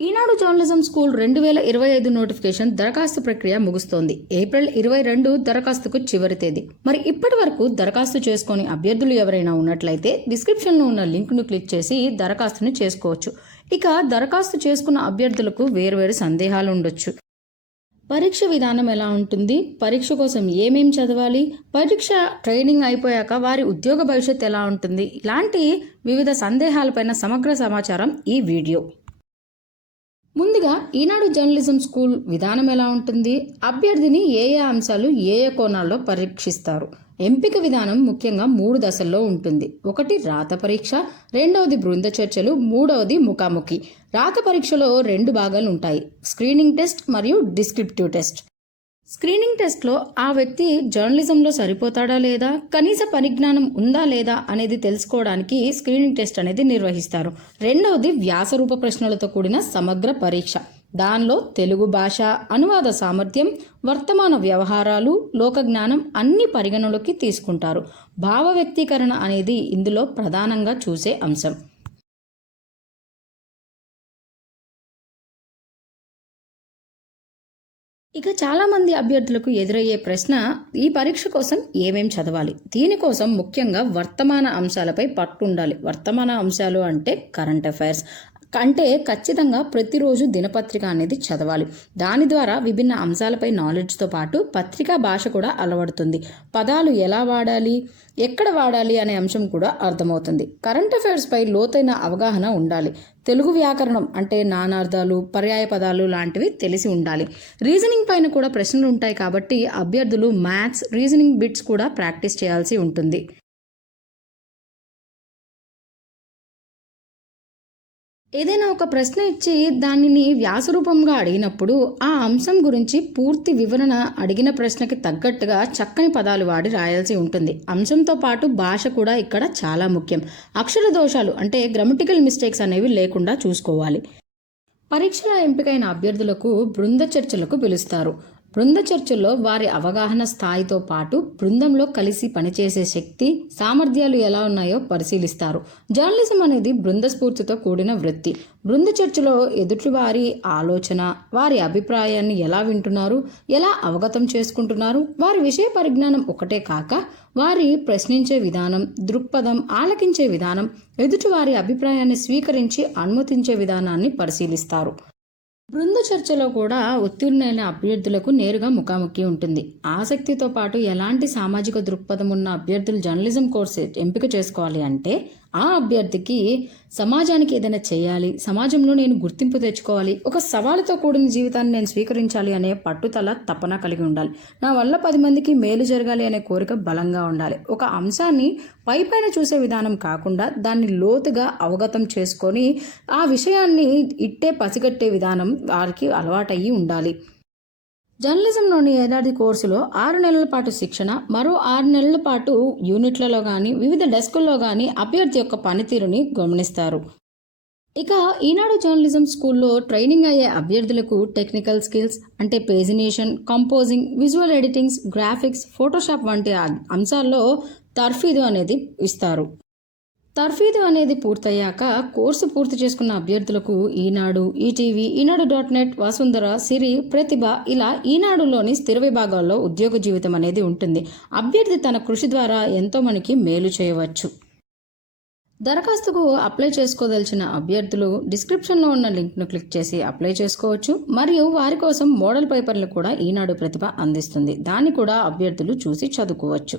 ఈనాడు journalism school 2025 notification దరఖాస్తు ప్రక్రియ ముగుస్తోంది. April 22 దరఖాస్తుకు చివరి తేదీ. మరి ఇప్పటి వరకు దరఖాస్తు చేసుకుని అభ్యర్థులు ఎవరైనా ఉన్నట్లయితే డిస్క్రిప్షన్లో ఉన్న లింక్ను క్లిక్ చేసి దరఖాస్తుని చేసుకోవచ్చు. ఇక దరఖాస్తు చేసుకున్న అభ్యర్థులకు వేర్వేరు సందేహాలు ఉండొచ్చు. పరీక్ష విధానం ఎలా ఉంటుంది, పరీక్ష కోసం ఏమేం చదవాలి, పరీక్ష ట్రైనింగ్ అయిపోయాక వారి ఉద్యోగ భవిష్యత్తు ఎలా ఉంటుంది, ఇలాంటి వివిధ సందేహాలపైన సమగ్ర సమాచారం ఈ వీడియో. ముందుగా ఈనాడు జర్నలిజం స్కూల్ విధానం ఎలా ఉంటుంది, అభ్యర్థిని ఏ అంశాలు ఏ కోణాల్లో పరీక్షిస్తారు. ఎంపిక విధానం ముఖ్యంగా 3 దశల్లో ఉంటుంది. 1 రాత పరీక్ష, 2వది బృంద చర్చలు, 3వది ముఖాముఖి. రాత పరీక్షలో 2 భాగాలు ఉంటాయి, స్క్రీనింగ్ టెస్ట్ మరియు డిస్క్రిప్టివ్ టెస్ట్. స్క్రీనింగ్ టెస్ట్లో ఆ వ్యక్తి జర్నలిజంలో సరిపోతాడా లేదా, కనీస పరిజ్ఞానం ఉందా లేదా అనేది తెలుసుకోవడానికి స్క్రీనింగ్ టెస్ట్ అనేది నిర్వహిస్తారు. 2వది వ్యాసరూప ప్రశ్నలతో కూడిన సమగ్ర పరీక్ష. దానిలో తెలుగు భాష, అనువాద సామర్థ్యం, వర్తమాన వ్యవహారాలు, లోకజ్ఞానం అన్ని పరిగణలోకి తీసుకుంటారు. భావ వ్యక్తీకరణ అనేది ఇందులో ప్రధానంగా చూసే అంశం. ఇక చాలామంది అభ్యర్థులకు ఎదురయ్యే ప్రశ్న, ఈ పరీక్ష కోసం ఏమేం చదవాలి. దీనికోసం ముఖ్యంగా వర్తమాన అంశాలపై పట్టు ఉండాలి. వర్తమాన అంశాలు అంటే కరెంట్ అఫైర్స్ అంటే ఖచ్చితంగా ప్రతిరోజు దినపత్రిక అనేది చదవాలి. దాని ద్వారా విభిన్న అంశాలపై నాలెడ్జ్తో పాటు పత్రికా భాష కూడా అలవడుతుంది. పదాలు ఎలా వాడాలి, ఎక్కడ వాడాలి అనే అంశం కూడా అర్థమవుతుంది. కరెంట్ అఫైర్స్పై లోతైన అవగాహన ఉండాలి. తెలుగు వ్యాకరణం అంటే నానార్థాలు, పర్యాయ పదాలు లాంటివి తెలిసి ఉండాలి. రీజనింగ్ పైన కూడా ప్రశ్నలు ఉంటాయి కాబట్టి అభ్యర్థులు మ్యాథ్స్, రీజనింగ్ బిట్స్ కూడా ప్రాక్టీస్ చేయాల్సి ఉంటుంది. ఏదైనా ఒక ప్రశ్న ఇచ్చి దానిని వ్యాసరూపంగా అడిగినప్పుడు ఆ అంశం గురించి పూర్తి వివరణ అడిగిన ప్రశ్నకి తగ్గట్టుగా చక్కని పదాలు వాడి రాయాల్సి ఉంటుంది. అంశంతో పాటు భాష కూడా ఇక్కడ చాలా ముఖ్యం. అక్షర దోషాలు అంటే గ్రామటికల్ మిస్టేక్స్ అనేవి లేకుండా చూసుకోవాలి. పరీక్షలో ఎంపికైన అభ్యర్థులకు బృంద చర్చలకు పిలుస్తారు. బృంద చర్చల్లో వారి అవగాహన స్థాయితో పాటు బృందంలో కలిసి పనిచేసే శక్తి, సామర్థ్యాలు ఎలా ఉన్నాయో పరిశీలిస్తారు. జర్నలిజం అనేది బృంద స్ఫూర్తితో కూడిన వృత్తి. బృంద చర్చలో ఎదుటివారి ఆలోచన, వారి అభిప్రాయాన్ని ఎలా వింటున్నారు, ఎలా అవగతం చేసుకుంటున్నారు, వారి విషయ పరిజ్ఞానం ఒకటే కాక వారి ప్రశ్నించే విధానం, దృక్పథం, ఆలకించే విధానం, ఎదుటివారి అభిప్రాయాన్ని స్వీకరించి అనుమతించే విధానాన్ని పరిశీలిస్తారు. బృంద చర్చలో కూడా ఉత్తీర్ణులైన అభ్యర్థులకు నేరుగా ముఖాముఖి ఉంటుంది. ఆసక్తితో పాటు ఎలాంటి సామాజిక దృక్పథం ఉన్న అభ్యర్థులు జర్నలిజం కోర్సు ఎంపిక చేసుకోవాలి అంటే, ఆ అభ్యర్థికి సమాజానికి ఏదైనా చేయాలి, సమాజంలో నేను గుర్తింపు తెచ్చుకోవాలి, ఒక సవాలుతో కూడిన జీవితాన్ని నేను స్వీకరించాలి అనే పట్టుదల, తపన కలిగి ఉండాలి. నా వల్ల 10 మందికి మేలు జరగాలి అనే కోరిక బలంగా ఉండాలి. ఒక అంశాన్ని పైపైన చూసే విధానం కాకుండా దాన్ని లోతుగా అవగతం చేసుకొని ఆ విషయాన్ని ఇట్టే పసిగట్టే విధానం వారికి అలవాటయ్యి ఉండాలి. జర్నలిజంలోని ఏడాది కోర్సులో 6 నెలల పాటు శిక్షణ, మరో 6 నెలల పాటు యూనిట్లలో కానీ వివిధ డెస్కుల్లో కానీ అభ్యర్థి యొక్క పనితీరుని గమనిస్తారు. ఇక ఈనాడు జర్నలిజం స్కూల్లో ట్రైనింగ్ అయ్యే అభ్యర్థులకు టెక్నికల్ స్కిల్స్ అంటే pagination, composing, visual editings, graphics, Photoshop వంటి అంశాల్లో తర్ఫీదు అనేది ఇస్తారు. తర్ఫీదు అనేది పూర్తయ్యాక కోర్సు పూర్తి చేసుకున్న అభ్యర్థులకు ఈనాడు, ఈటీవీ, ఈనాడు.net, వసుంధర, సిరి, ప్రతిభ ఇలా ఈనాడులోని స్థిర విభాగాల్లో ఉద్యోగ జీవితం అనేది ఉంటుంది. అభ్యర్థి తన కృషి ద్వారా ఎంతో మనకి మేలు చేయవచ్చు. దరఖాస్తుకు అప్లై చేసుకోదలిచిన అభ్యర్థులు డిస్క్రిప్షన్లో ఉన్న లింక్ను క్లిక్ చేసి అప్లై చేసుకోవచ్చు. మరియు వారి కోసం మోడల్ పేపర్లు కూడా ఈనాడు ప్రతిభ అందిస్తుంది. దాన్ని కూడా అభ్యర్థులు చూసి చదువుకోవచ్చు.